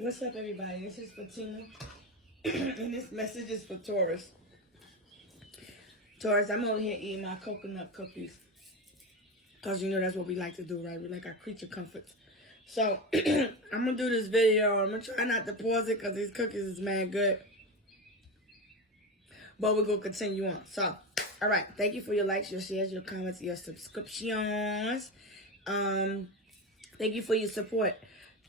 What's up, everybody? This is Fatima, and this message is for Taurus. Taurus, I'm over here eating my coconut cookies, because you know that's what we like to do, right? We like our creature comforts. So, I'm going to do this video. I'm going to try not to pause it, because these cookies is mad good. But we're going to continue on. So, all right. Thank you for your likes, your shares, your comments, your subscriptions. Thank you for your support.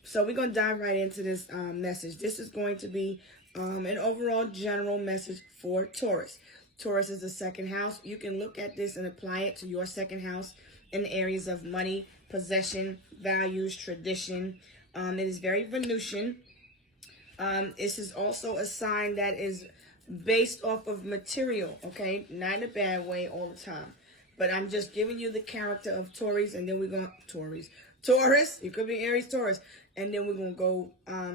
So we're going to dive right into this message. This is going to be an overall general message for Taurus. Taurus is the second house. You can look at this and apply it to your second house in the areas of money, possession, values, tradition. It is very Venusian. This is also a sign that is based off of material, okay? Not in a bad way all the time. But I'm just giving you the character of Taurus, and then we're going to... Taurus, you could be Aries, Taurus, and then we're going to go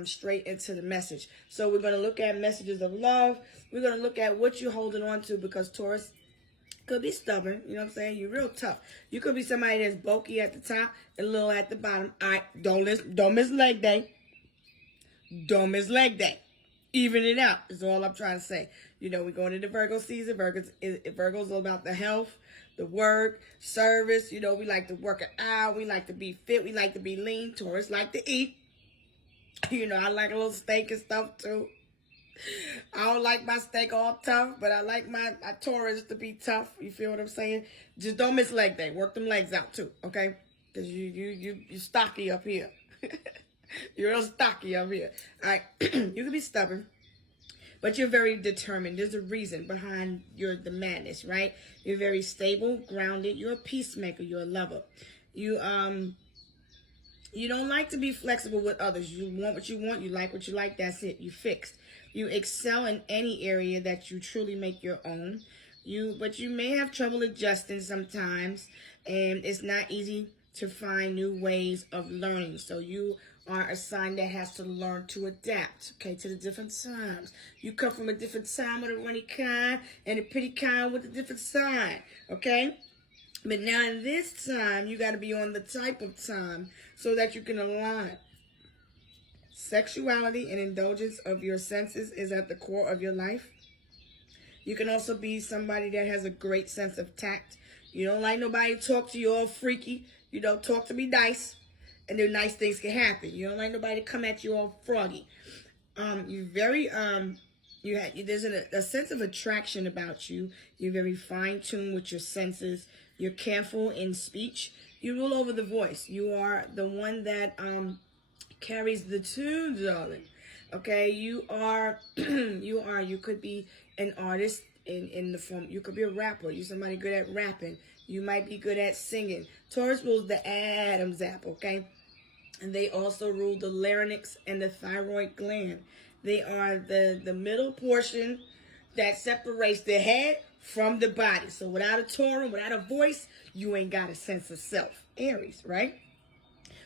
straight into the message. So we're going to look at messages of love. We're going to look at what you're holding on to, because Taurus could be stubborn. You know what I'm saying? You're real tough. You could be somebody that's bulky at the top and little at the bottom. All right, don't miss leg day. Don't miss leg day. Even it out is all I'm trying to say. You know, we're going into Virgo season. Virgo's all about the health, the work, service. You know, we like to work it out. We like to be fit. We like to be lean. Taurus like to eat. You know, I like a little steak and stuff too. I don't like my steak all tough, but I like my Taurus to be tough. You feel what I'm saying? Just don't miss leg day. Work them legs out too, okay? Because you stocky up here. You're real stocky up here. All right. You can be stubborn, but you're very determined. There's a reason behind the madness, right? You're very stable, grounded. You're a peacemaker. You're a lover. You don't like to be flexible with others. You want what you want. You like what you like. That's it. You fixed. You excel in any area that you truly make your own. But you may have trouble adjusting sometimes, and it's not easy to find new ways of learning. So you are a sign that has to learn to adapt, okay, to the different times. You come from a different time with a runny kind and a pretty kind with a different sign, okay? But now in this time, you got to be on the type of time so that you can align. Sexuality and indulgence of your senses is at the core of your life. You can also be somebody that has a great sense of tact. You don't like nobody to talk to you all freaky. You don't talk to me nice, and then nice things can happen. You don't like nobody to come at you all froggy. You're very there's a sense of attraction about you. You're very fine-tuned with your senses. You're careful in speech. You rule over the voice. You are the one that carries the tune, darling. Okay, you could be an artist in the form. You could be a rapper. You're somebody good at rapping. You might be good at singing. Taurus rules the Adam's apple, okay? And they also rule the larynx and the thyroid gland. They are the middle portion that separates the head from the body. So without a Taurus, without a voice, you ain't got a sense of self. Aries, right?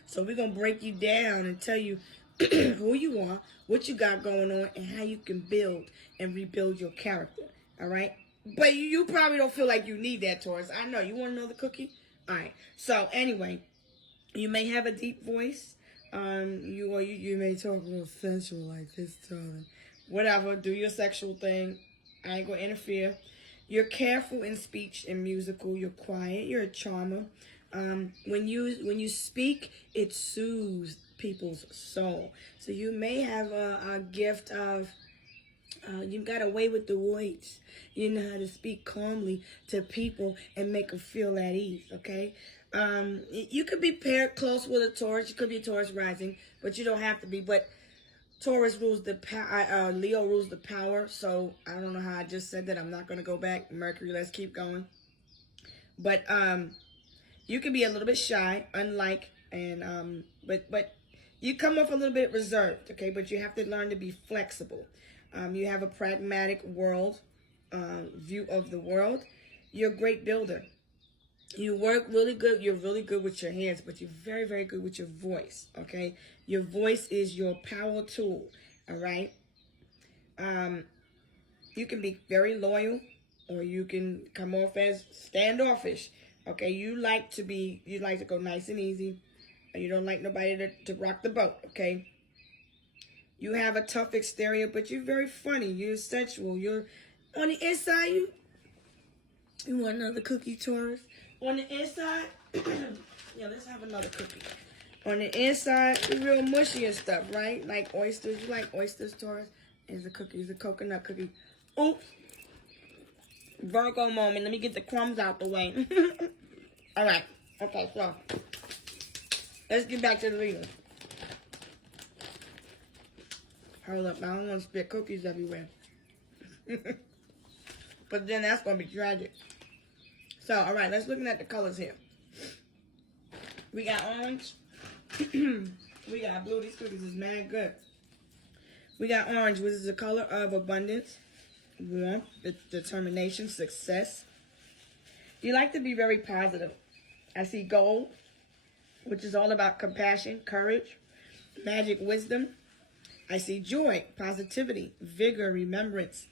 So we're going to break you down and tell you who you are, what you got going on, and how you can build and rebuild your character. All right? But you probably don't feel like you need that, Taurus. I know. You want to know the cookie? All right. So anyway, you may have a deep voice. You may talk a little sensual like this, darling. Whatever. Do your sexual thing. I ain't going to interfere. You're careful in speech and musical. You're quiet. You're a charmer. When you speak, it soothes people's soul. So you may have a gift of you've got a way with the words. You know how to speak calmly to people and make them feel at ease, okay? You could be paired close with a Taurus. You could be a Taurus rising, but you don't have to be. But Taurus rules the power. Leo rules the power. So I don't know how I just said that. I'm not going to go back. Mercury, let's keep going. But you can be a little bit shy, but you come off a little bit reserved, okay? But you have to learn to be flexible. You have a pragmatic view of the world. You're a great builder. You work really good. You're really good with your hands, but you're very, very good with your voice, okay? Your voice is your power tool, all right? You can be very loyal, or you can come off as standoffish, okay? You like to go nice and easy. You don't like nobody to rock the boat, okay? You have a tough exterior, but you're very funny. You're sensual. You're on the inside. You want another cookie, Taurus? On the inside, yeah, let's have another cookie. On the inside, you're real mushy and stuff, right? Like oysters. You like oysters, Taurus? Here's a cookie. Here's a coconut cookie. Oops. Virgo moment. Let me get the crumbs out the way. All right. Okay, so let's get back to the reading. Hold up. I don't want to spit cookies everywhere. But then that's going to be tragic. So, all right. Let's look at the colors here. We got orange. We got blue. These cookies is mad good. We got orange, which is the color of abundance, warmth, determination, success. You like to be very positive. I see gold, which is all about compassion, courage, magic wisdom. I see joy, positivity, vigor, remembrance.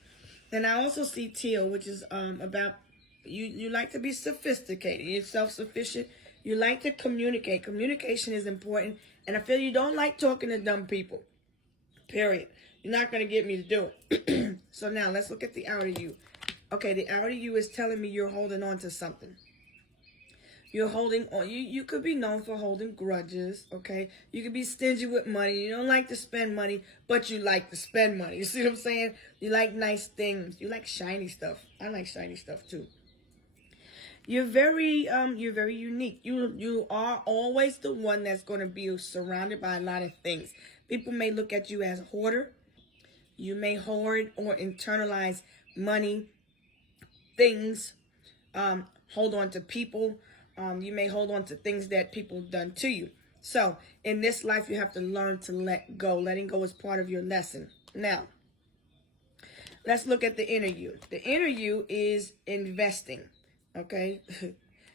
And I also see teal, which is about you like to be sophisticated. You're self-sufficient. You like to communicate. Communication is important. And I feel you don't like talking to dumb people. Period. You're not going to get me to do it. So now let's look at the outer you. Okay, the outer you is telling me you're holding on to something. You're holding on. You could be known for holding grudges, okay? You could be stingy with money. You don't like to spend money, but you like to spend money. You see what I'm saying? You like nice things. You like shiny stuff. I like shiny stuff too. You're very unique. You are always the one that's going to be surrounded by a lot of things. People may look at you as a hoarder. You may hoard or internalize money, things, hold on to people. You may hold on to things that people have done to you. So in this life, you have to learn to let go. Letting go is part of your lesson. Now, let's look at the inner you. The inner you is investing, okay?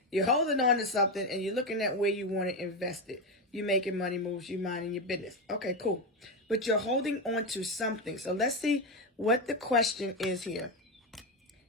You're holding on to something and you're looking at where you want to invest it. You're making money moves, you're minding your business. Okay, cool. But you're holding on to something. So let's see what the question is here.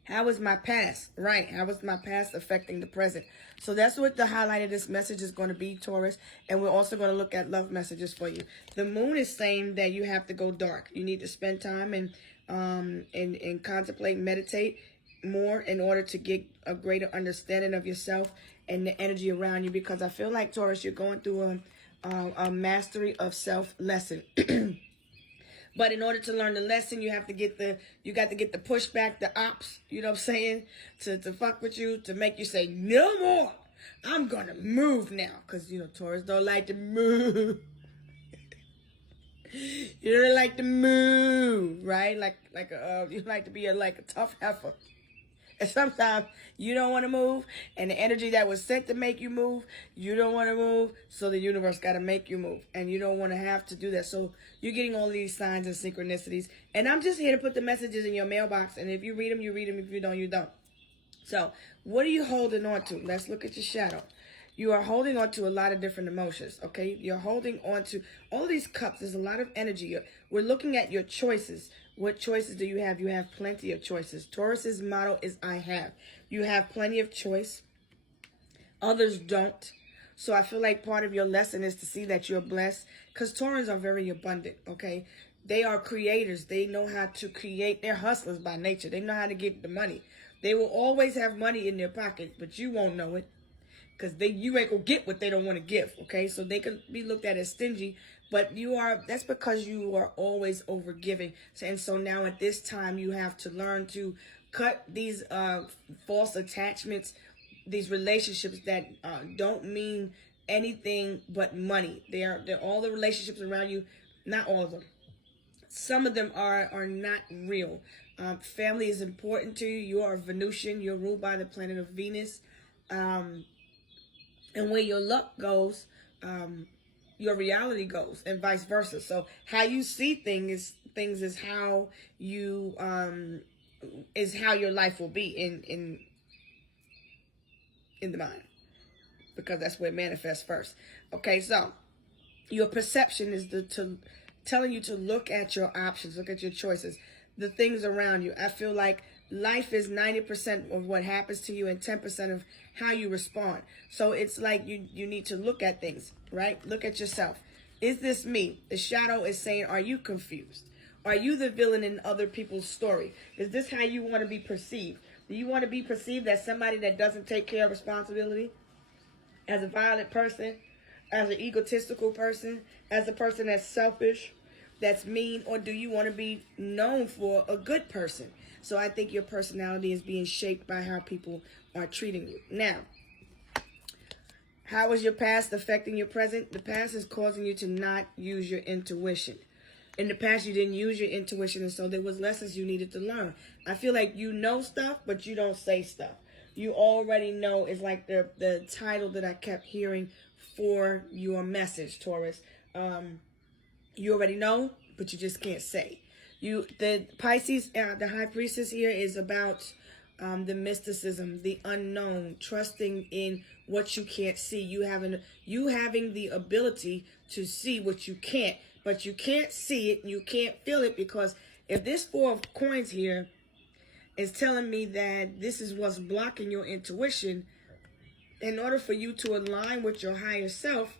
How is my past? Right. How is my past affecting the present? So that's what the highlight of this message is going to be, Taurus. And we're also going to look at love messages for you. The moon is saying that you have to go dark. You need to spend time and contemplate, meditate more in order to get a greater understanding of yourself and the energy around you. Because I feel like, Taurus, you're going through a mastery of self lesson. But in order to learn the lesson, you got to get the pushback, the ops, you know what I'm saying, to fuck with you, to make you say, no more. I'm going to move now. Because, Taurus don't like to move. You don't like to move, right? You like to be a tough heifer. And sometimes you don't want to move, and the energy that was sent to make you move, you don't want to move, so the universe got to make you move, and you don't want to have to do that. So you're getting all these signs and synchronicities, and I'm just here to put the messages in your mailbox, and if you read them, you read them. If you don't, you don't. So what are you holding on to? Let's look at your shadow. You are holding on to a lot of different emotions, okay? You're holding on to all these cups. There's a lot of energy. We're looking at your choices. What choices do you have? You have plenty of choices. Taurus's motto is I have. You have plenty of choice. Others don't. So I feel like part of your lesson is to see that you're blessed, because Taurans are very abundant, okay? They are creators. They know how to create. They're hustlers by nature. They know how to get the money. They will always have money in their pockets, but you won't know it. Because you ain't gonna get what they don't want to give, okay? So they can be looked at as stingy, but that's because you are always over giving. And so now at this time, you have to learn to cut these false attachments, these relationships that don't mean anything but money. They're all the relationships around you, not all of them. Some of them are not real. Family is important to you. You are Venusian. You're ruled by the planet of Venus. And where your luck goes, your reality goes, and vice versa. So how you see things is how you is how your life will be in the mind, because that's where it manifests first. Okay, so your perception is telling you to look at your options, look at your choices, the things around you. I feel like life is 90% of what happens to you and 10% of how you respond. So it's like you need to look at things, right? Look at yourself. Is this me? The shadow is saying, are you confused? Are you the villain in other people's story? Is this how you want to be perceived? Do you want to be perceived as somebody that doesn't take care of responsibility? As a violent person? As an egotistical person? As a person that's selfish? That's mean? Or do you want to be known for a good person? So I think your personality is being shaped by how people are treating you. Now, how is your past affecting your present? The past is causing you to not use your intuition. In the past, you didn't use your intuition, and so there was lessons you needed to learn. I feel like you know stuff, but you don't say stuff. You already know is like the title that I kept hearing for your message, Taurus. You already know, but you just can't say. The Pisces, the High Priestess here is about the mysticism, the unknown, trusting in what you can't see. You having the ability to see what you can't, but you can't see it, you can't feel it, because if this Four of Coins here is telling me that this is what's blocking your intuition, in order for you to align with your higher self,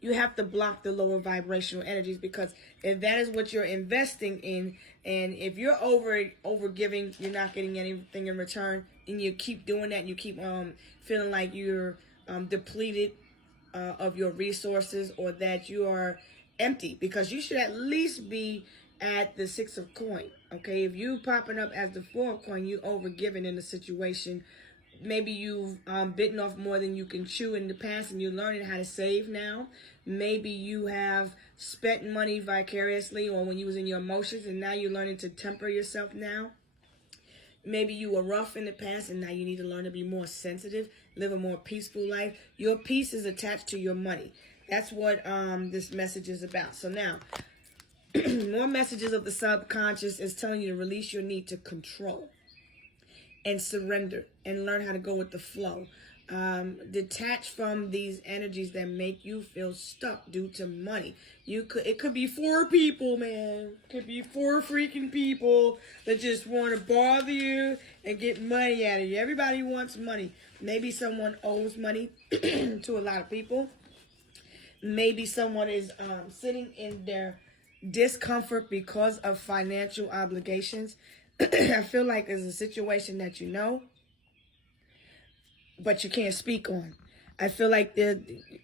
you have to block the lower vibrational energies, because if that is what you're investing in, and if you're over giving, you're not getting anything in return, and you keep doing that, you keep feeling like you're depleted of your resources, or that you are empty, because you should at least be at the Six of Coin. Okay, if you popping up as the Four of Coin, you over giving in the situation. Maybe you've bitten off more than you can chew in the past, and you're learning how to save now. Maybe you have spent money vicariously, or when you was in your emotions, and now you're learning to temper yourself now. Maybe you were rough in the past, and now you need to learn to be more sensitive, live a more peaceful life. Your peace is attached to your money. That's what this message is about. So now, more messages of the subconscious is telling you to release your need to control and surrender and learn how to go with the flow. Detach from these energies that make you feel stuck due to money. It could be 4 people, man. It could be 4 freaking people that just want to bother you and get money out of you. Everybody wants money. Maybe someone owes money to a lot of people. Maybe someone is sitting in their discomfort because of financial obligations. I feel like it's a situation that you know, but you can't speak on. I feel like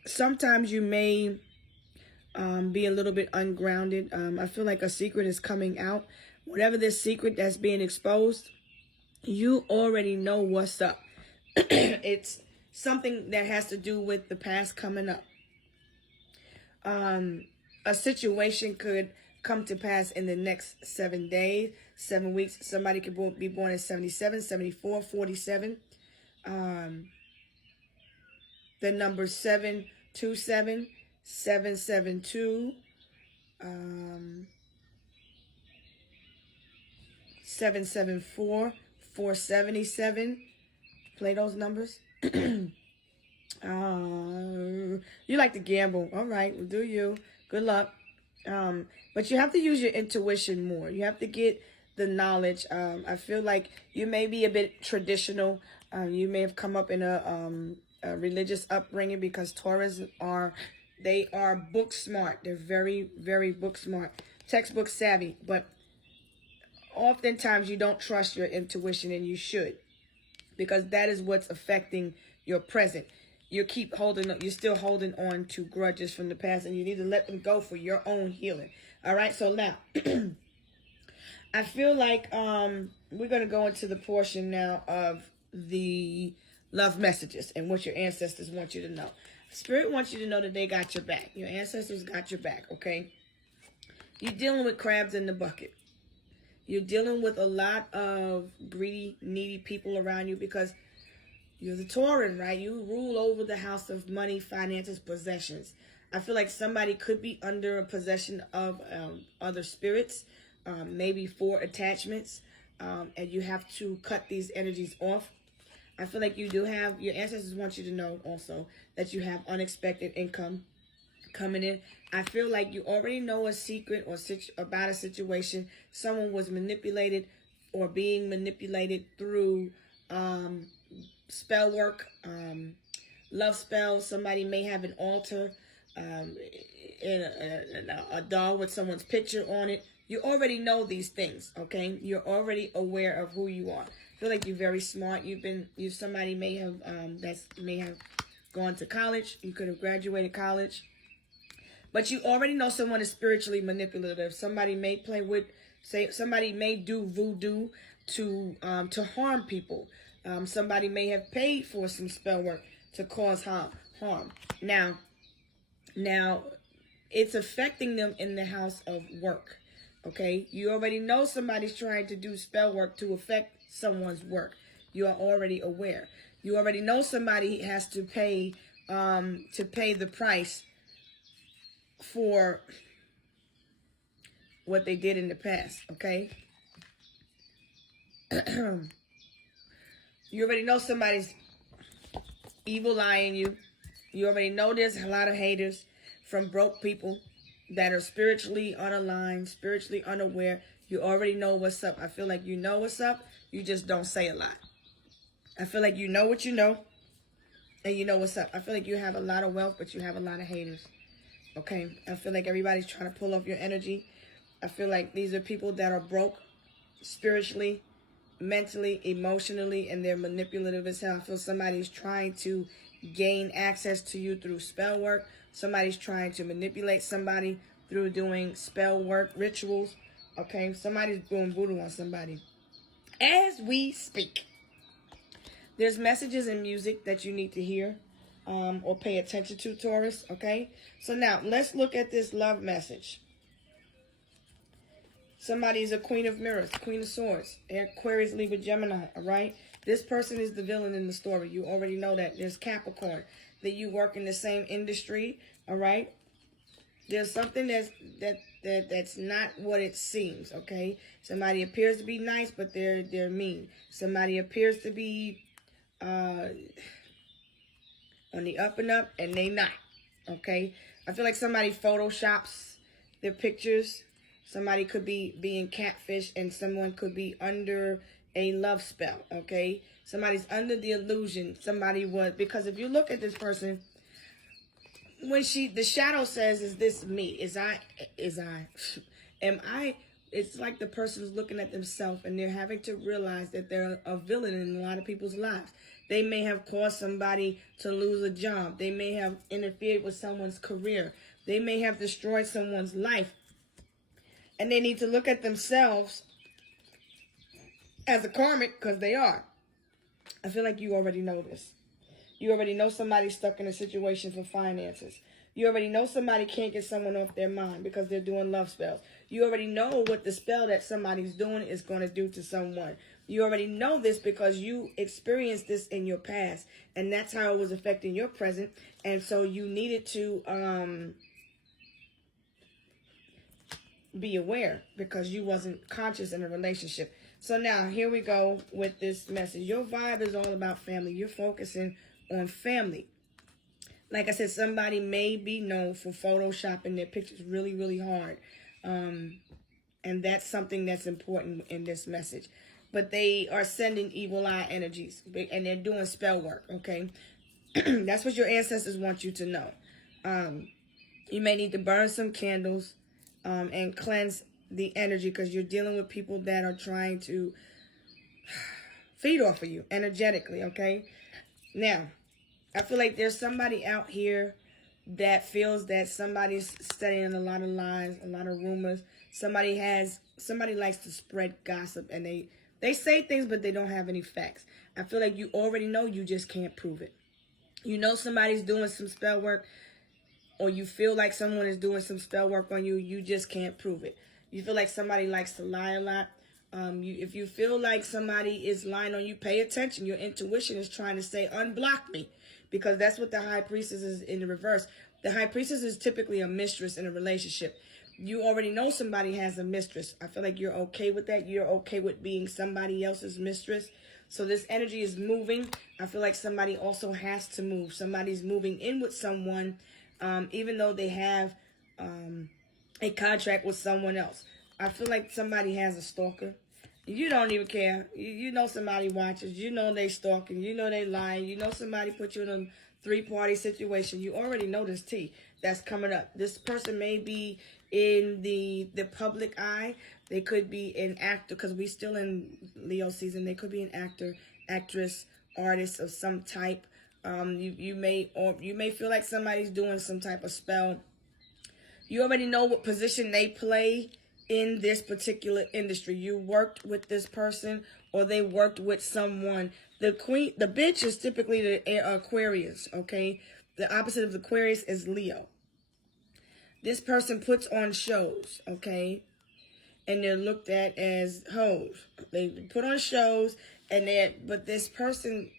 sometimes you may be a little bit ungrounded. I feel like a secret is coming out. Whatever this secret that's being exposed, you already know what's up. It's something that has to do with the past coming up. A situation could come to pass in the next 7 days, 7 weeks. Somebody could be born in 77, 74, 47. The number 727, 772, 774, 477. Play those numbers. You like to gamble. All right, well, do you. Good luck. But you have to use your intuition more. You have to get the knowledge. I feel like you may be a bit traditional. You may have come up in a religious upbringing, because Taurus are book smart. They're very, very book smart, textbook savvy. But oftentimes you don't trust your intuition, and you should, because that is what's affecting your present. You're still holding on to grudges from the past, and you need to let them go for your own healing. All right, so now I feel like we're going to go into the portion now of the love messages and what your ancestors want you to know. Spirit wants you to know that they got your back. Your ancestors got your back, okay? You're dealing with crabs in the bucket. You're dealing with a lot of greedy, needy people around you, because you're the Tauran, right? You rule over the house of money, finances, possessions. I feel like somebody could be under a possession of other spirits, maybe 4 attachments, and you have to cut these energies off. I feel like you do have, your ancestors want you to know also that you have unexpected income coming in. I feel like you already know a secret or about a situation. Someone was manipulated or being manipulated through spell work, love spells. Somebody may have an altar in a doll with someone's picture on it. You already know these things, okay? You're already aware of who you are. I feel like you're very smart. Somebody may have may have gone to college. You could have graduated college. But you already know someone is spiritually manipulative. Somebody may somebody may do voodoo to harm people. Somebody may have paid for some spell work to cause harm. Now, it's affecting them in the house of work. Okay, you already know somebody's trying to do spell work to affect someone's work. You are already aware. You already know somebody has to pay the price for what they did in the past, okay? You already know somebody's evil eyeing you. You already know there's a lot of haters from broke people that are spiritually unaligned, spiritually unaware. You already know what's up. I feel like you know what's up. You just don't say a lot. I feel like you know what you know, and you know what's up. I feel like you have a lot of wealth, but you have a lot of haters. Okay, I feel like everybody's trying to pull off your energy. I feel like these are people that are broke spiritually, mentally, emotionally, and they're manipulative as hell. I feel somebody's trying to gain access to you through spell work. Somebody's trying to manipulate somebody through doing spell work rituals. Okay, somebody's doing voodoo on somebody. As we speak, there's messages in music that you need to hear. Or pay attention to, Taurus, okay? So now, let's look at this love message. Somebody's a Queen of Mirrors, Queen of Swords, Aquarius, Libra, Gemini, all right? This person is the villain in the story. You already know that. There's Capricorn, that you work in the same industry, all right? There's something that's not what it seems, okay? Somebody appears to be nice, but they're mean. Somebody appears to be on the up and up, and they not, okay? I feel like somebody photoshops their pictures. Somebody could be being catfish, and someone could be under a love spell, okay? Somebody's under the illusion. Because if you look at this person, when the shadow says, is this me? Am I? It's like the person is looking at themselves, and they're having to realize that they're a villain in a lot of people's lives. They may have caused somebody to lose a job. They may have interfered with someone's career. They may have destroyed someone's life. And they need to look at themselves as a karmic, because they are. I feel like you already know this. You already know somebody's stuck in a situation for finances. You already know somebody can't get someone off their mind because they're doing love spells. You already know what the spell that somebody's doing is going to do to someone. You already know this because you experienced this in your past, and that's how it was affecting your present. And so you needed to be aware because you wasn't conscious in a relationship. So now here we go with this message. Your vibe is all about family. You're focusing on family. Like I said, somebody may be known for photoshopping their pictures really, really hard. And that's something that's important in this message. But they are sending evil eye energies, and they're doing spell work, okay? That's what your ancestors want you to know. You may need to burn some candles and cleanse the energy, because you're dealing with people that are trying to feed off of you energetically, okay? Now, I feel like there's somebody out here that feels that somebody's studying a lot of lies, a lot of rumors. Somebody likes to spread gossip, and they say things, but they don't have any facts. I feel like you already know, you just can't prove it. You know somebody's doing some spell work, or you feel like someone is doing some spell work on you, you just can't prove it. You feel like somebody likes to lie a lot. If you feel like somebody is lying on you, pay attention. Your intuition is trying to say, unblock me, because that's what the High Priestess is in the reverse. The High Priestess is typically a mistress in a relationship. You already know somebody has a mistress. I feel like you're okay with that. You're okay with being somebody else's mistress. So this energy is moving. I feel like somebody also has to move. Somebody's moving in with someone, even though they have a contract with someone else. I feel like somebody has a stalker. You don't even care. You know somebody watches. You know they stalking. You know they lying. You know somebody put you in a three-party situation. You already know this tea. that's coming up. This person may be in the public eye. They could be an actor, because we still in Leo season. They could be an actor, actress, artist of some type. You may feel like somebody's doing some type of spell. You already know what position they play in this particular industry. You worked with this person, or they worked with someone. The bitch is typically the Aquarius, okay? The opposite of Aquarius is Leo. This person puts on shows, okay? And they're looked at as hoes. They put on shows, but this person,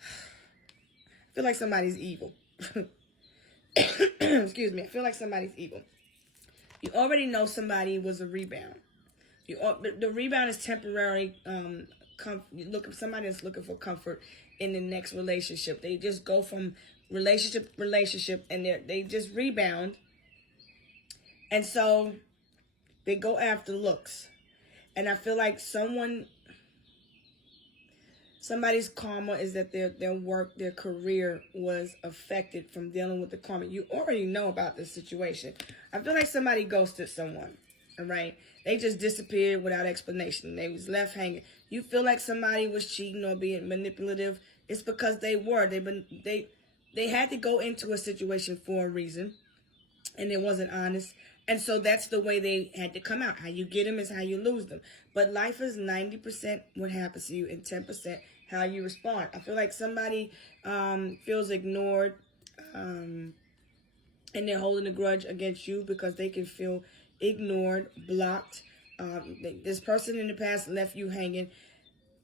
I feel like somebody's evil. Excuse me. I feel like somebody's evil. You already know somebody was a rebound. The rebound is temporary. Somebody that's looking for comfort in the next relationship. They just go from relationship, and they just rebound. And so they go after looks. And I feel like somebody's karma is that their work, their career was affected from dealing with the karma. You already know about this situation. I feel like somebody ghosted someone, all right? They just disappeared without explanation. They was left hanging. You feel like somebody was cheating or being manipulative. It's because they were. They had to go into a situation for a reason, and it wasn't honest. And so that's the way they had to come out. How you get them is how you lose them. But life is 90% what happens to you and 10% how you respond. I feel like somebody feels ignored, and they're holding a grudge against you because they can feel ignored, blocked. This person in the past left you hanging.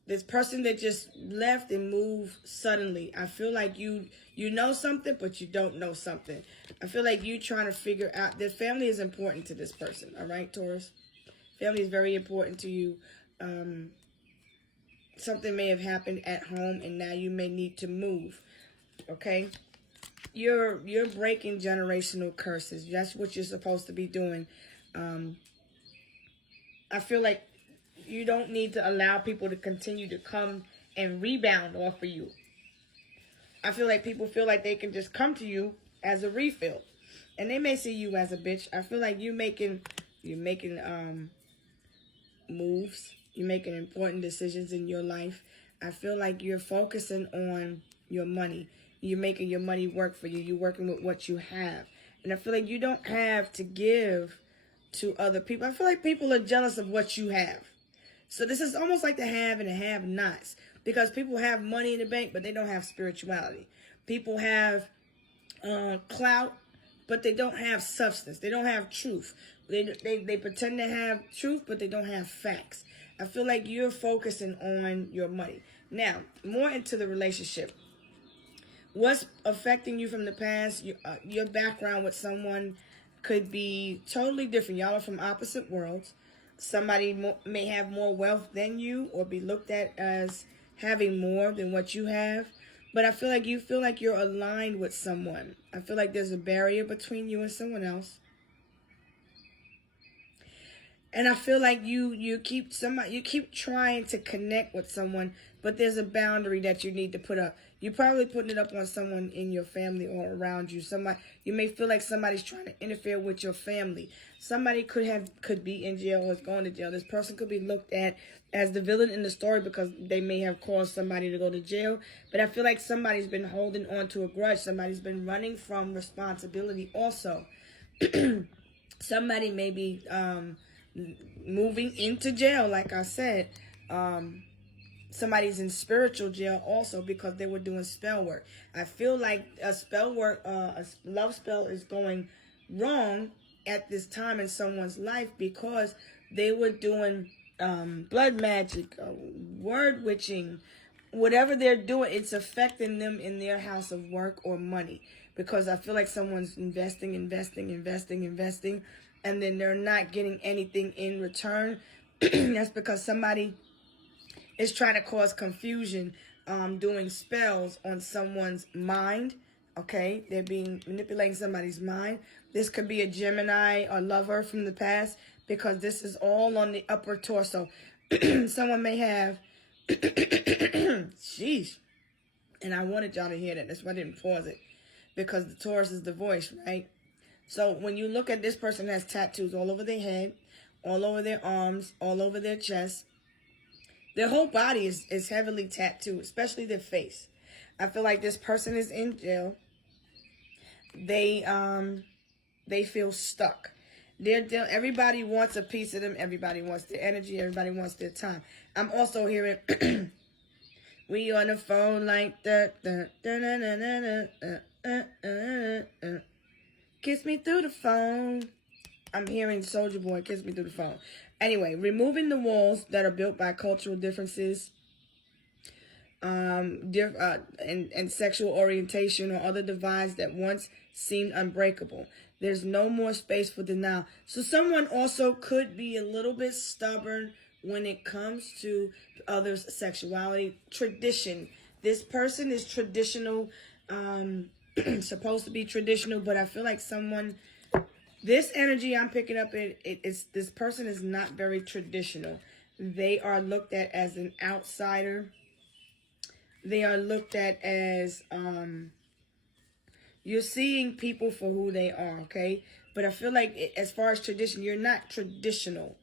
This person that just left and moved suddenly. I feel like you know something, but you don't know something. I feel like you trying to figure out that family is important to this person. All right, Taurus? Family is very important to you. Something may have happened at home, and now you may need to move. Okay? You're breaking generational curses. That's what you're supposed to be doing. I feel like you don't need to allow people to continue to come and rebound off of you. I feel like people feel like they can just come to you as a refill, and they may see you as a bitch. I feel like you're making moves. You're making important decisions in your life. I feel like you're focusing on your money. You're making your money work for you. You're working with what you have, and I feel like you don't have to give to other people. I feel like people are jealous of what you have. So this is almost like the have and the have-nots, because people have money in the bank, but they don't have spirituality. People have clout, but they don't have substance. They don't have truth. They pretend to have truth, but they don't have facts. I feel like you're focusing on your money. Now, more into the relationship. What's affecting you from the past, your background with someone could be totally different. Y'all are from opposite worlds. Somebody may have more wealth than you, or be looked at as having more than what you have. But I feel like you feel like you're aligned with someone. I feel like there's a barrier between you and someone else. And I feel like you keep trying to connect with someone, but there's a boundary that you need to put up. You're probably putting it up on someone in your family or around you. You may feel like somebody's trying to interfere with your family. Somebody could be in jail or is going to jail. This person could be looked at as the villain in the story because they may have caused somebody to go to jail. But I feel like somebody's been holding on to a grudge. Somebody's been running from responsibility also. Somebody may be moving into jail, like I said. Somebody's in spiritual jail also because they were doing spell work. I feel like a love spell is going wrong at this time in someone's life because they were doing blood magic, word witching, whatever they're doing. It's affecting them in their house of work or money, because I feel like someone's investing, and then they're not getting anything in return. That's because somebody is trying to cause confusion, doing spells on someone's mind. Okay, they're manipulating somebody's mind. This could be a Gemini or lover from the past, because this is all on the upper torso. Someone may have, sheesh, and I wanted y'all to hear that. That's why I didn't pause it. because the Taurus is the voice, right? So when you look at this person has tattoos all over their head, all over their arms, all over their chest. Their whole body is heavily tattooed, especially their face. I feel like this person is in jail. They feel stuck. Everybody wants a piece of them. Everybody wants their energy. Everybody wants their time. I'm also hearing we on the phone like that. Kiss me through the phone. I'm hearing Soldier Boy, kiss me through the phone. Anyway, removing the walls that are built by cultural differences, and sexual orientation or other divides that once seemed unbreakable. There's no more space for denial. So someone also could be a little bit stubborn when it comes to others' sexuality. Tradition. This person is traditional, supposed to be traditional, but I feel like this energy I'm picking up, this person is not very traditional. They are looked at as an outsider. They are looked at as, you're seeing people for who they are, okay? But I feel like as far as tradition, you're not traditional.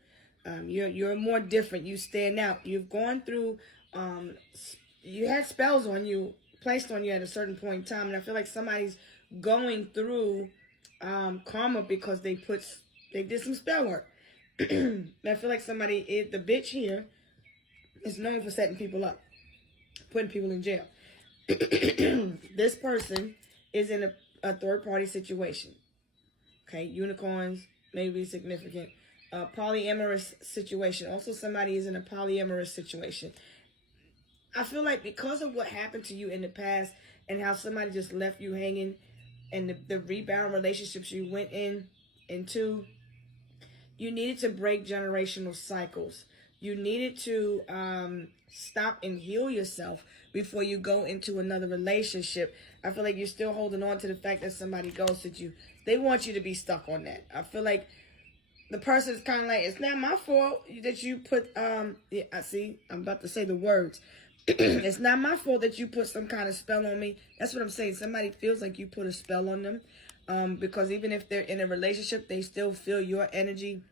You're more different. You stand out. You've gone through, you had spells on you, placed on you at a certain point in time. And I feel like somebody's going through karma because they did some spell work. I feel like the bitch here is known for setting people up, putting people in jail. This person is in a third-party situation. Okay, unicorns may be significant. Polyamorous situation. Also, somebody is in a polyamorous situation. I feel like because of what happened to you in the past and how somebody just left you hanging, and the rebound relationships you went into, you needed to break generational cycles. You needed to stop and heal yourself before you go into another relationship. I feel like you're still holding on to the fact that somebody ghosted you. They want you to be stuck on that. I feel like the person is kind of like, it's not my fault that you put, yeah, I see, I'm about to say the words. It's not my fault that you put some kind of spell on me. That's what I'm saying. Somebody feels like you put a spell on them, because even if they're in a relationship, they still feel your energy.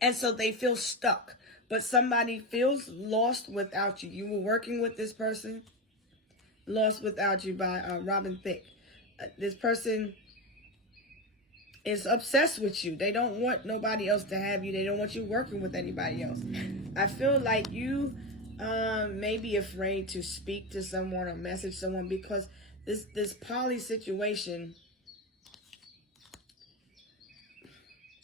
And so they feel stuck. But somebody feels lost without you. You were working with this person. Lost Without You by Robin Thicke. This person is obsessed with you. They don't want nobody else to have you. They don't want you working with anybody else. I feel like you may be afraid to speak to someone or message someone because this poly situation,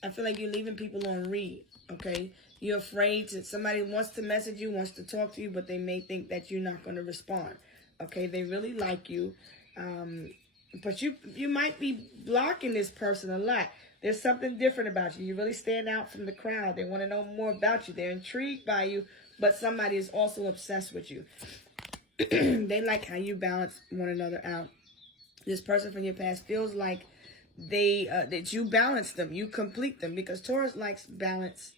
I feel like you're leaving people on read, okay? You're afraid somebody wants to message you, wants to talk to you, but they may think that you're not going to respond, okay? They really like you, but you might be blocking this person a lot. There's something different about you. You really stand out from the crowd. They want to know more about you. They're intrigued by you, but somebody is also obsessed with you. They like how you balance one another out. This person from your past feels like that you balance them, you complete them, because Taurus likes balance.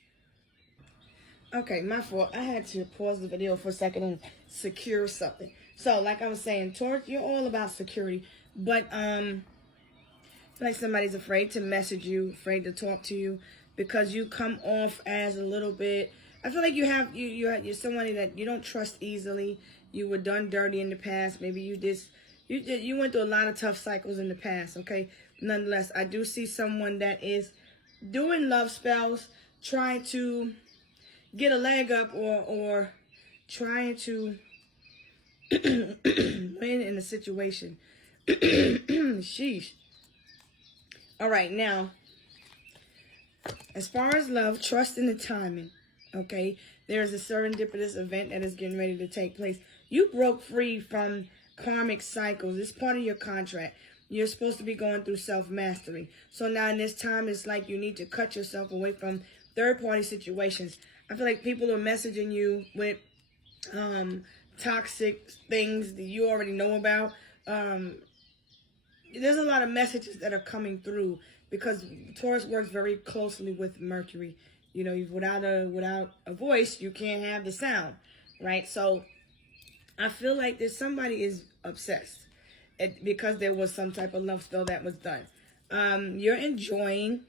Okay, my fault. I had to pause the video for a second and secure something. So, like I was saying, Taurus, you're all about security, but like somebody's afraid to message you, afraid to talk to you, because you come off as a little bit. I feel like you're somebody that you don't trust easily. You were done dirty in the past. Maybe you went through a lot of tough cycles in the past. Okay, nonetheless, I do see someone that is doing love spells, trying to get a leg up or trying to win in a situation. Sheesh. All right, now, as far as love, trust in the timing. Okay, there is a serendipitous event that is getting ready to take place. You broke free from karmic cycles. It's part of your contract. You're supposed to be going through self-mastery. So now in this time, it's like you need to cut yourself away from third-party situations. I feel like people are messaging you with toxic things that you already know about. There's a lot of messages that are coming through because Taurus works very closely with Mercury. You know, without a voice, you can't have the sound, right? So I feel like somebody is obsessed. because there was some type of love spell that was done. You're enjoying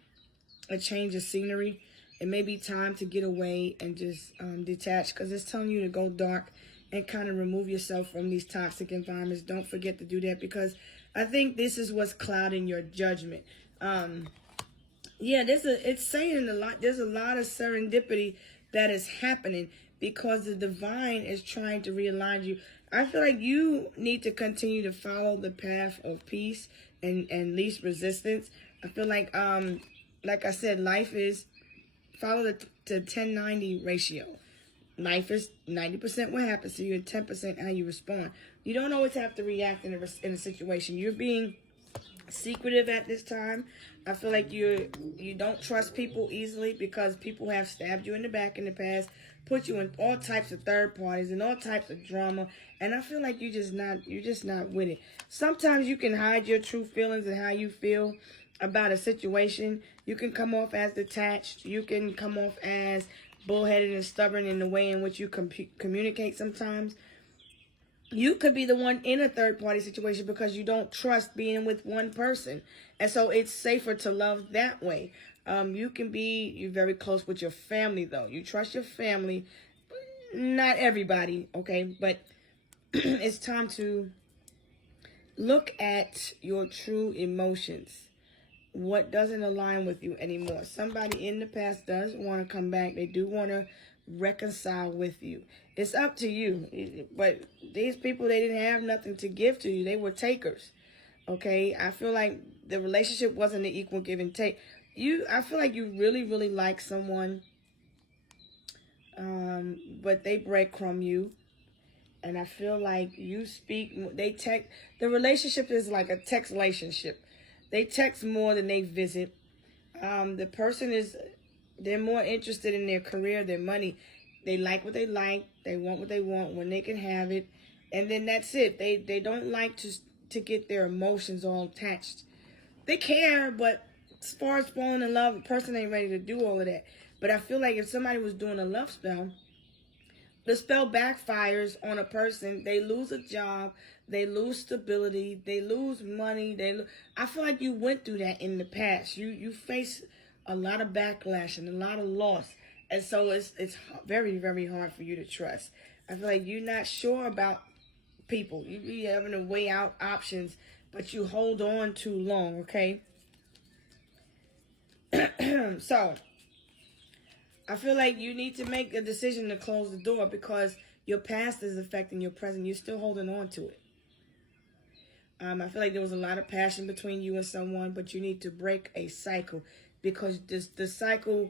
a change of scenery. It may be time to get away and just detach, because it's telling you to go dark and kind of remove yourself from these toxic environments. Don't forget to do that, because I think this is what's clouding your judgment. Yeah, it's saying a lot. There's a lot of serendipity that is happening because the divine is trying to realign you. I feel like you need to continue to follow the path of peace and least resistance. I feel like I said, life is follow the 10-90 ratio. Life is 90% what happens to you and 10% how you respond. You don't always have to react in a situation. You're being secretive at this time. I feel like you don't trust people easily because people have stabbed you in the back in the past, put you in all types of third parties and all types of drama, and I feel like you're just not with it. Sometimes you can hide your true feelings and how you feel about a situation. You can come off as detached. You can come off as bullheaded and stubborn in the way in which you communicate sometimes. You could be the one in a third-party situation because you don't trust being with one person. And so it's safer to love that way. You're very close with your family, though. You trust your family. Not everybody, okay? But it's time to look at your true emotions. What doesn't align with you anymore? Somebody in the past does want to come back. They do want to reconcile with you. It's up to you. But these people, they didn't have nothing to give to you. They were takers. Okay? I feel like the relationship wasn't an equal give and take. I feel like you really, really like someone, but they breadcrumb you. And I feel like the relationship is like a text relationship. They text more than they visit. The person they're more interested in their career, their money. They like what they like. They want what they want when they can have it. And then that's it. They don't like to get their emotions all attached. They care, but as far as falling in love, the person ain't ready to do all of that. But I feel like if somebody was doing a love spell, the spell backfires on a person. They lose a job. They lose stability. They lose money. I feel like you went through that in the past. You face a lot of backlash and a lot of loss. And so it's very, very hard for you to trust. I feel like you're not sure about people. You be having to weigh out options, but you hold on too long, okay? So I feel like you need to make a decision to close the door because your past is affecting your present. You're still holding on to it. I feel like there was a lot of passion between you and someone, but you need to break a cycle because the cycle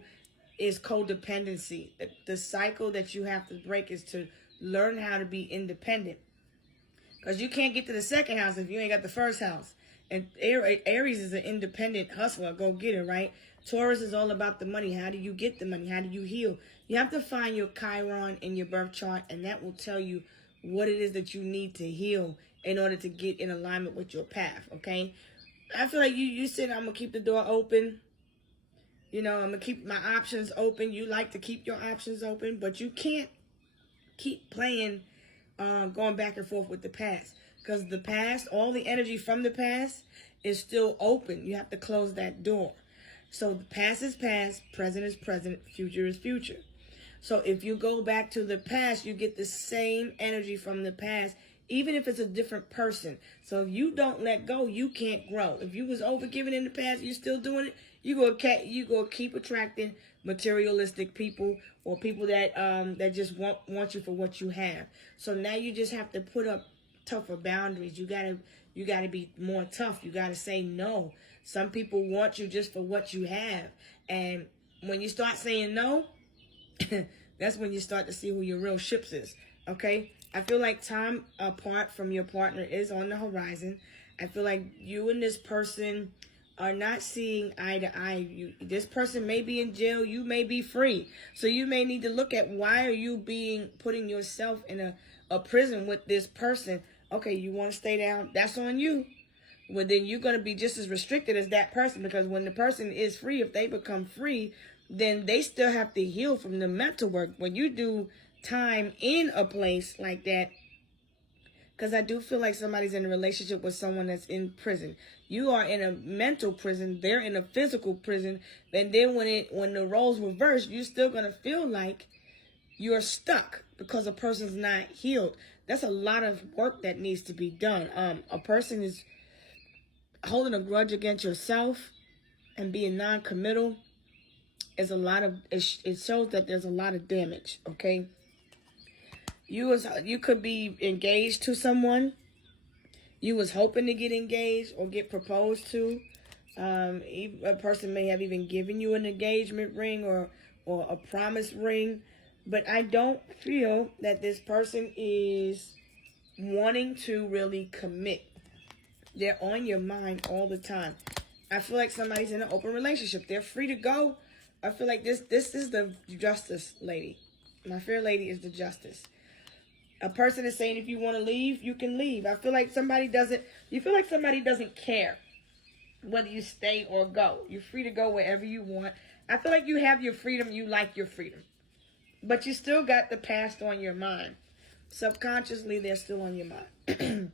is codependency. The cycle that you have to break is to learn how to be independent. Because you can't get to the second house if you ain't got the first house. And Aries is an independent hustler, go-getter, right? Taurus is all about the money. How do you get the money? How do you heal? You have to find your Chiron in your birth chart, and that will tell you what it is that you need to heal in order to get in alignment with your path, okay? I feel like you said, I'm going to keep the door open. You know, I'm going to keep my options open. You like to keep your options open, but you can't keep playing, going back and forth with the past. Because the past, all the energy from the past is still open. You have to close that door. So the past is past, present is present, future is future. So if you go back to the past, you get the same energy from the past, even if it's a different person. So if you don't let go, you can't grow. If you was overgiven in the past, you're still doing it, you gonna keep attracting materialistic people or people that just want you for what you have. So now you just have to put up tougher boundaries. You gotta be more tough. You gotta say no. Some people want you just for what you have. And when you start saying no, that's when you start to see who your real ships is. Okay? I feel like time apart from your partner is on the horizon. I feel like you and this person are not seeing eye to eye. This person may be in jail. You may be free. So you may need to look at why are you putting yourself in a prison with this person. Okay, you want to stay down? That's on you. Well, then you're going to be just as restricted as that person, because when the person is free, if they become free, then they still have to heal from the mental work. When you do time in a place like that, Because I do feel like somebody's in a relationship with someone that's in prison. You are in a mental prison. They're in a physical prison. And then when the roles reverse, you're still going to feel like you're stuck because a person's not healed. That's a lot of work that needs to be done. A person is holding a grudge against yourself and being non-committal is a lot of, it shows that there's a lot of damage, okay? You could be engaged to someone. You was hoping to get engaged or get proposed to. A person may have even given you an engagement ring or a promise ring. But I don't feel that this person is wanting to really commit. They're on your mind all the time. I feel like somebody's in an open relationship. They're free to go. I feel like this is the justice lady. My fair lady is the justice. A person is saying if you want to leave, you can leave. I feel like somebody doesn't care whether you stay or go. You're free to go wherever you want. I feel like you have your freedom. You like your freedom. But you still got the past on your mind. Subconsciously, they're still on your mind.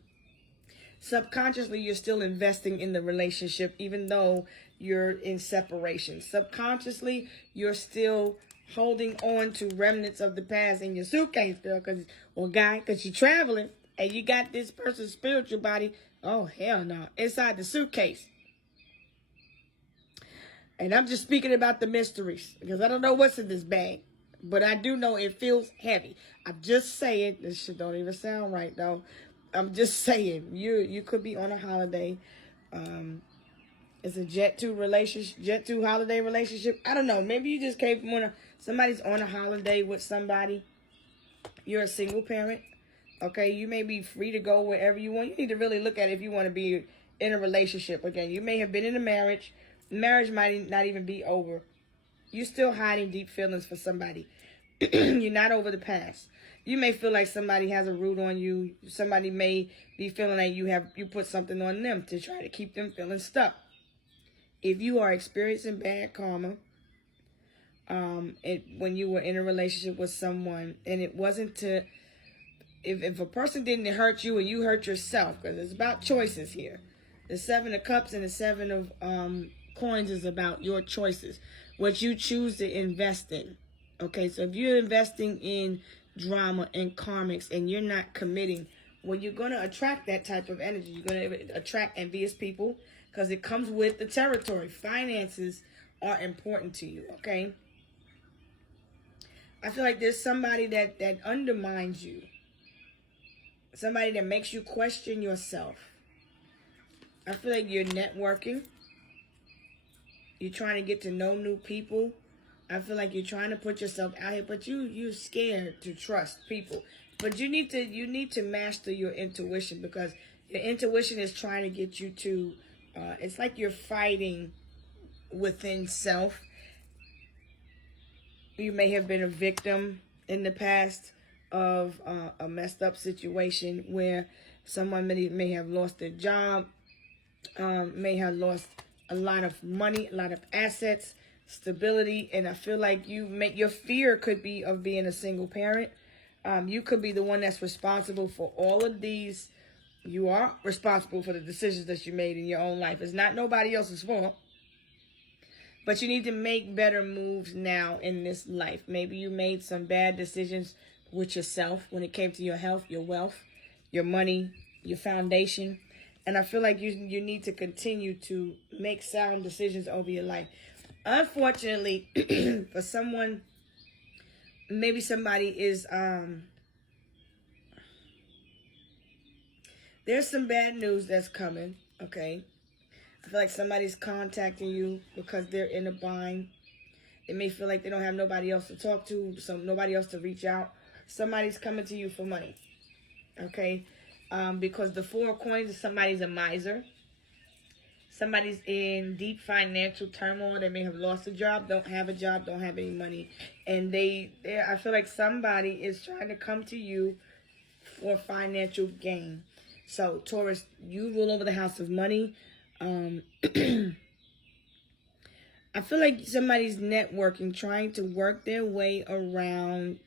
Subconsciously, you're still investing in the relationship, even though you're in separation. Subconsciously, you're still holding on to remnants of the past in your suitcase, girl, because you're traveling and you got this person's spiritual body. Oh, hell no. Inside the suitcase. And I'm just speaking about the mysteries because I don't know what's in this bag. But I do know it feels heavy. I'm just saying, this shit don't even sound right, though. I'm just saying, you could be on a holiday. It's a Jet 2 holiday relationship. I don't know. Maybe you just came from somebody's on a holiday with somebody. You're a single parent. Okay, you may be free to go wherever you want. You need to really look at it if you want to be in a relationship again. You may have been in a marriage. Marriage might not even be over. You're still hiding deep feelings for somebody. You're not over the past. You may feel like somebody has a root on you. Somebody may be feeling like you put something on them to try to keep them feeling stuck. If you are experiencing bad karma, when you were in a relationship with someone, and it wasn't if a person didn't hurt you and you hurt yourself, because it's about choices here. The 7 of Cups and the 7 of Coins is about your choices, what you choose to invest in. Okay, so if you're investing in drama and karmics and you're not committing, well, you're going to attract that type of energy. You're going to attract envious people because it comes with the territory. Finances are important to you, okay? I feel like there's somebody that undermines you. Somebody that makes you question yourself. I feel like you're networking. You're trying to get to know new people. I feel like you're trying to put yourself out here, but you're scared to trust people. But you need to master your intuition, because your intuition is trying to get you to. It's like you're fighting within self. You may have been a victim in the past of a messed up situation where someone may have lost their job, may have lost a lot of money, a lot of assets, stability, and I feel like your fear could be of being a single parent. You could be the one that's responsible for all of these. You are responsible for the decisions that you made in your own life. It's not nobody else's fault. But you need to make better moves now in this life. Maybe you made some bad decisions with yourself when it came to your health, your wealth, your money, your foundation. And I feel like you need to continue to make sound decisions over your life. Unfortunately, for someone, maybe somebody is, there's some bad news that's coming, okay? I feel like somebody's contacting you because they're in a bind. They may feel like they don't have nobody else to talk to, nobody else to reach out. Somebody's coming to you for money, okay? Because the 4 of Coins is somebody's a miser. Somebody's in deep financial turmoil. They may have lost a job, don't have a job, don't have any money. And I feel like somebody is trying to come to you for financial gain. So, Taurus, you rule over the house of money. I feel like somebody's networking, trying to work their way around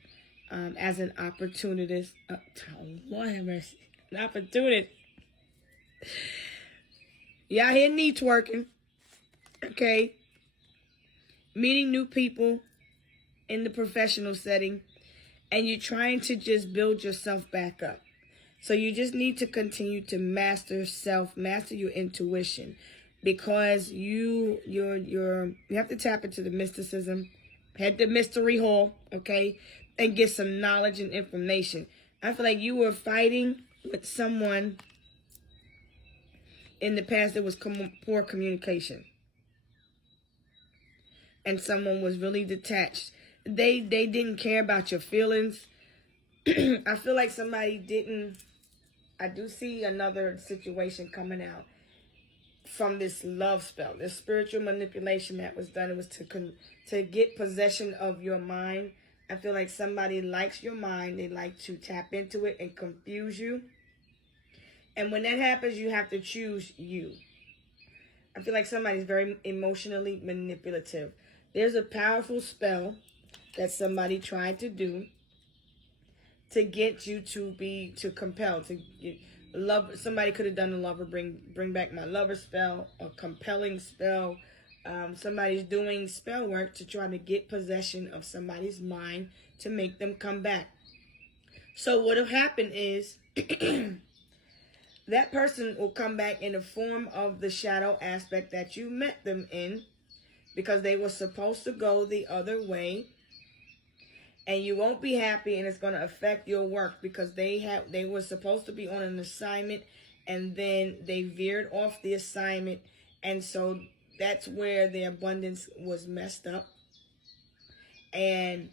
as an opportunist. Lord have mercy. An opportunity. You out here knee twerking. Okay. Meeting new people in the professional setting. And you're trying to just build yourself back up. So you just need to continue to master self, master your intuition. Because you have to tap into the mysticism. Head to Mystery Hall, okay? And get some knowledge and information. I feel like you were fighting with someone in the past that was poor communication. And someone was really detached. They didn't care about your feelings. I feel like somebody didn't. I do see another situation coming out from this love spell, this spiritual manipulation that was done. It was to get possession of your mind. I feel like somebody likes your mind. They like to tap into it and confuse you. And when that happens, you have to choose you. I feel like somebody's very emotionally manipulative. There's a powerful spell that somebody tried to do to get you to compel, to love. Somebody could have done a lover, bring back my lover spell, a compelling spell. Somebody's doing spell work to try to get possession of somebody's mind to make them come back. So what will happen is that person will come back in the form of the shadow aspect that you met them in, because they were supposed to go the other way. And you won't be happy, and it's going to affect your work, because they were supposed to be on an assignment, and then they veered off the assignment, and so that's where the abundance was messed up. And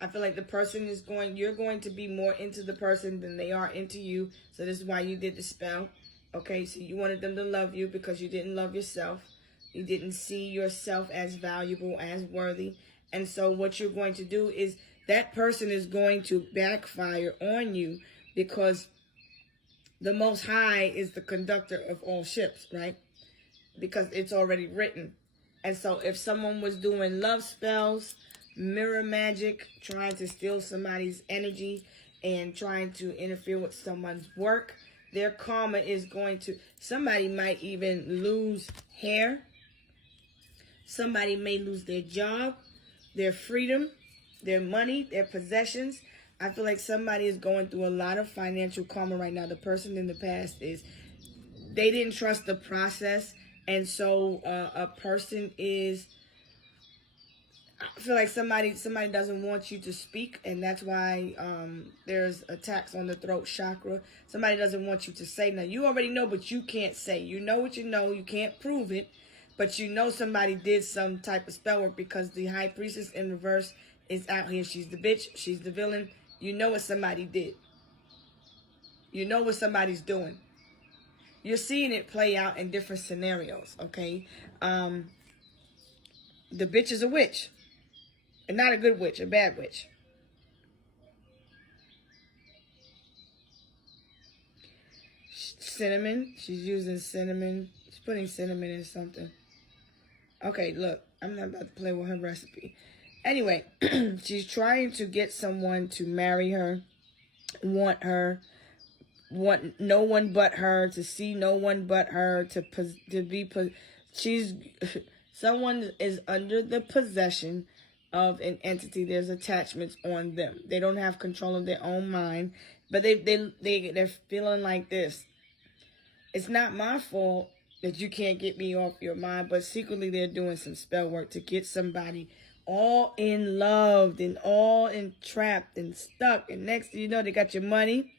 I feel like you're going to be more into the person than they are into you. So this is why you did the spell. Okay, so you wanted them to love you because you didn't love yourself. You didn't see yourself as valuable, as worthy. And so what you're going to do is that person is going to backfire on you, because the Most High is the conductor of all ships, right? Because it's already written. And so if someone was doing love spells, mirror magic, trying to steal somebody's energy and trying to interfere with someone's work, their karma is going to... Somebody might even lose hair. Somebody may lose their job, their freedom, their money, their possessions. I feel like somebody is going through a lot of financial karma right now. The person in the past they didn't trust the process. And so a person is... I feel like somebody doesn't want you to speak, and that's why there's attacks on the throat chakra. Somebody doesn't want you to say. Now, you already know, but you can't say. You know what you know. You can't prove it, but you know somebody did some type of spell work, because the high priestess in reverse is out here. She's the bitch. She's the villain. You know what somebody did. You know what somebody's doing. You're seeing it play out in different scenarios, okay? The bitch is a witch. And not a good witch, a bad witch. Cinnamon. She's using cinnamon. She's putting cinnamon in something. Okay, look. I'm not about to play with her recipe. Anyway, she's trying to get someone to marry her, want no one but her, to see no one but her, someone is under the possession of an entity. There's attachments on them. They don't have control of their own mind, but they're feeling like this. It's not my fault that you can't get me off your mind, but secretly they're doing some spell work to get somebody all in love and all entrapped and stuck. And next thing you know, they got your money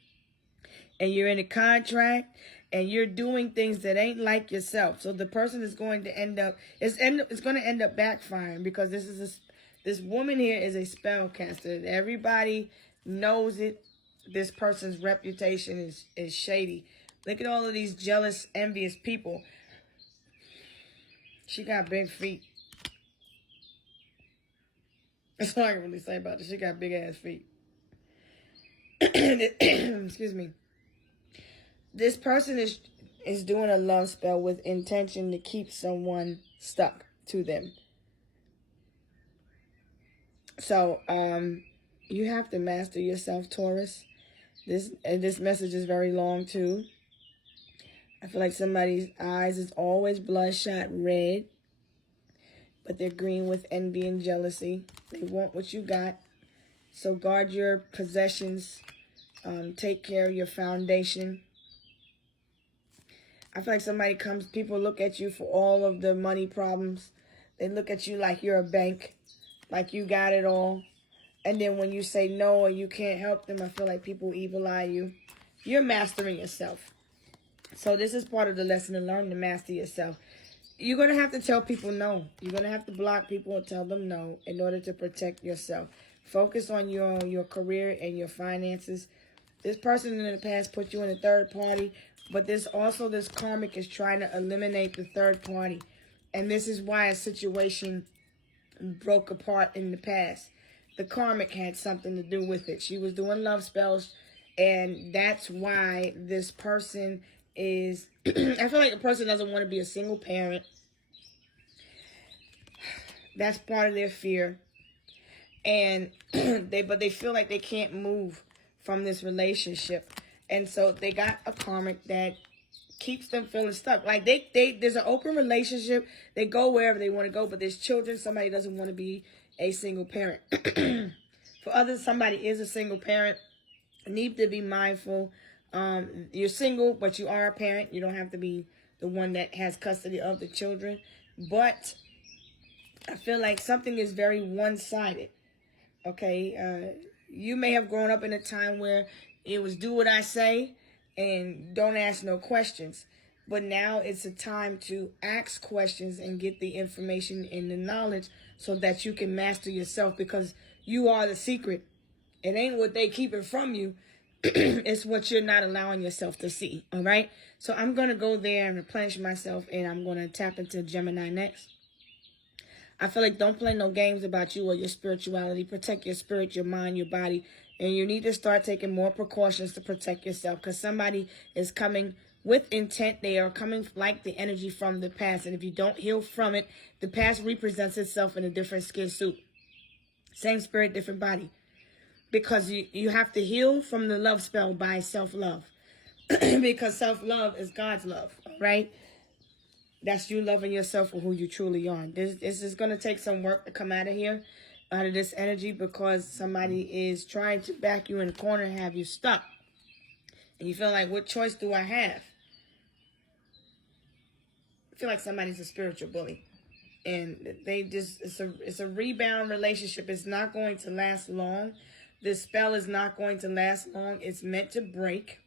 and you're in a contract and you're doing things that ain't like yourself. So the person is going to end up, it's going to end up backfiring, because this woman here is a spellcaster. Everybody knows it. This person's reputation is shady. Look at all of these jealous, envious people. She got big feet. That's all I can really say about it. She got big ass feet. Excuse me. This person is doing a love spell with intention to keep someone stuck to them. So, You have to master yourself, Taurus. This message is very long too. I feel like somebody's eyes is always bloodshot red, but they're green with envy and jealousy. They want what you got. So guard your possessions. Take care of your foundation. I feel like somebody comes, people look at you for all of the money problems. They look at you like you're a bank, like you got it all. And then when you say no or you can't help them, I feel like people evil eye you. You're mastering yourself. So this is part of the lesson to learn to master yourself. You're going to have to tell people no. You're going to have to block people and tell them no in order to protect yourself. Focus on your career and your finances. This person in the past put you in a third party, but this karmic is trying to eliminate the third party. And this is why a situation broke apart in the past. The karmic had something to do with it. She was doing love spells, and that's why this person is... I feel like a person doesn't want to be a single parent. That's part of their fear. And they feel like they can't move from this relationship. And so they got a karmic that keeps them feeling stuck. Like there's an open relationship. They go wherever they want to go, but there's children. Somebody doesn't want to be a single parent. For others, somebody is a single parent. Need to be mindful. You're single, but you are a parent. You don't have to be the one that has custody of the children. But I feel like something is very one-sided. Okay, you may have grown up in a time where it was do what I say and don't ask no questions. But now it's a time to ask questions and get the information and the knowledge so that you can master yourself, because you are the secret. It ain't what they keeping from you. It's what you're not allowing yourself to see. All right. So I'm going to go there and replenish myself, and I'm going to tap into Gemini next. I feel like don't play no games about you or your spirituality. Protect your spirit, your mind, your body. And you need to start taking more precautions to protect yourself, because somebody is coming with intent. They are coming like the energy from the past. And if you don't heal from it, the past represents itself in a different skin suit. Same spirit, different body. Because you have to heal from the love spell by self-love. Because self-love is God's love, right? That's you loving yourself for who you truly are. This is going to take some work to come out of here, out of this energy, because somebody is trying to back you in the corner and have you stuck. And you feel like, what choice do I have? I feel like somebody's a spiritual bully. And it's a rebound relationship. It's not going to last long. This spell is not going to last long. It's meant to break.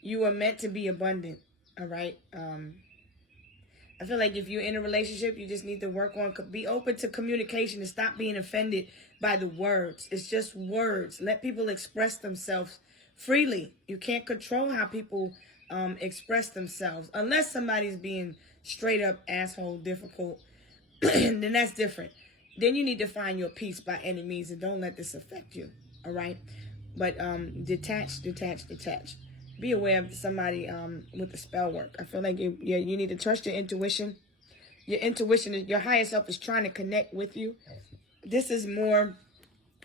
You are meant to be abundant. All right. I feel like if you're in a relationship, you just need to work on, be open to communication and stop being offended by the words. It's just words. Let people express themselves freely. You can't control how people express themselves unless somebody's being straight up asshole difficult. Then that's different. Then you need to find your peace by any means, and don't let this affect you. All right. But detach. Be aware of somebody with the spell work. I feel like you need to trust your intuition. Your intuition, your higher self is trying to connect with you. This is more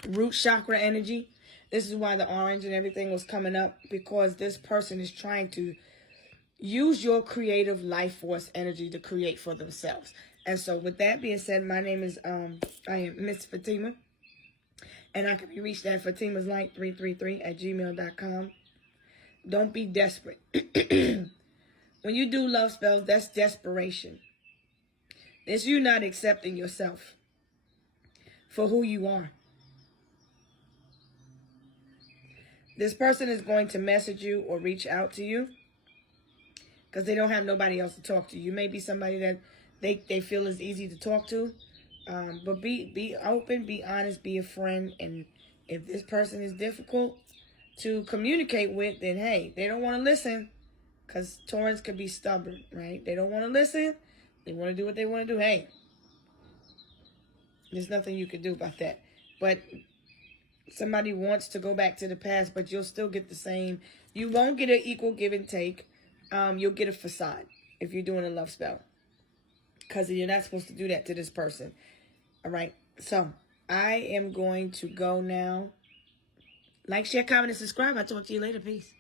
root chakra energy. This is why the orange and everything was coming up, because this person is trying to use your creative life force energy to create for themselves. And so with that being said, my name is, I am Miss Fatima. And I can be reached at fatimaslight333@gmail.com. Don't be desperate. When you do love spells, that's desperation. It's you not accepting yourself for who you are. This person is going to message you or reach out to you because they don't have nobody else to talk to. You may be somebody that they feel is easy to talk to. But be open, be honest, be a friend. And if this person is difficult to communicate with, then hey, they don't want to listen, because Taurus could be stubborn, right? They don't want to listen. They want to do what they want to do. Hey, there's nothing you can do about that. But somebody wants to go back to the past, but you'll still get the same. You won't get an equal give and take. You'll get a facade if you're doing a love spell, because you're not supposed to do that to this person. All right. So I am going to go now. Like, share, comment, and subscribe. I'll talk to you later. Peace.